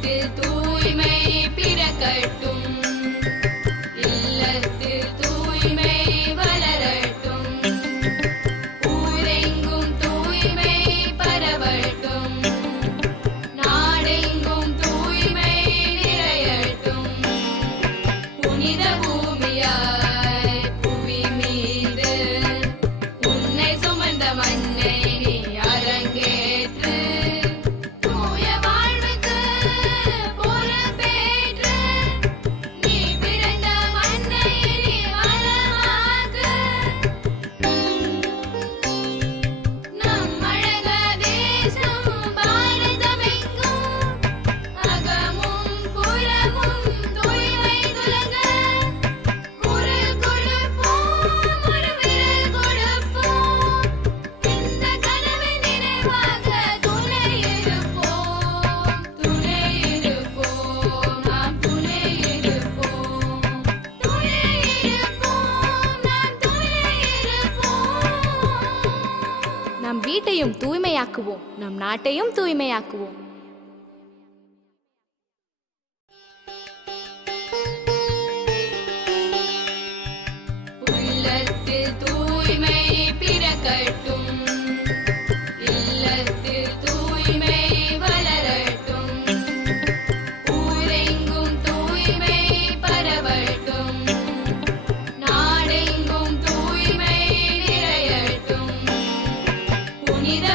உள்ளத்தில் தூய்மை பிறக்கட்டும், இல்லத்தில் தூய்மை வளரட்டும், ஊரெங்கும் தூய்மை பரவட்டும், நாடெங்கும் தூய்மை நிறையட்டும். புனித பூமியாய் புவி மீது உன்னை சுமந்த மண்ணை நீ அரங்கேற்று, தூய வாழ்வுக்கு பொறுப்பேற்று, நீ பிறந்த மண்ணை நீ வளமாக்கு. நம் அழக தேசம் பாரதமெங்கும் அகமும் புறமும் தூய்மை துலங்க, குரல் கொடுப்போம், ஒரு விரல் கொடுப்போம், இந்த கனவை நினைவாக துணை இருப்போம், துணை இருப்போம், நாம் துணை இருப்போம், துணை இருப்போம், நாம் துணை இருப்போம். நம் வீட்டையும் தூய்மையாக்குவோம், நம் நாட்டையும் தூய்மையாக்குவோம். உள்ளத்தில் தூய்மை பிறக்கட்டும், இல்லத்தில் தூய்மை வளரட்டும், ஊரெங்கும் தூய்மை பரவட்டும், நாடெங்கும் தூய்மை நிறையட்டும். புனித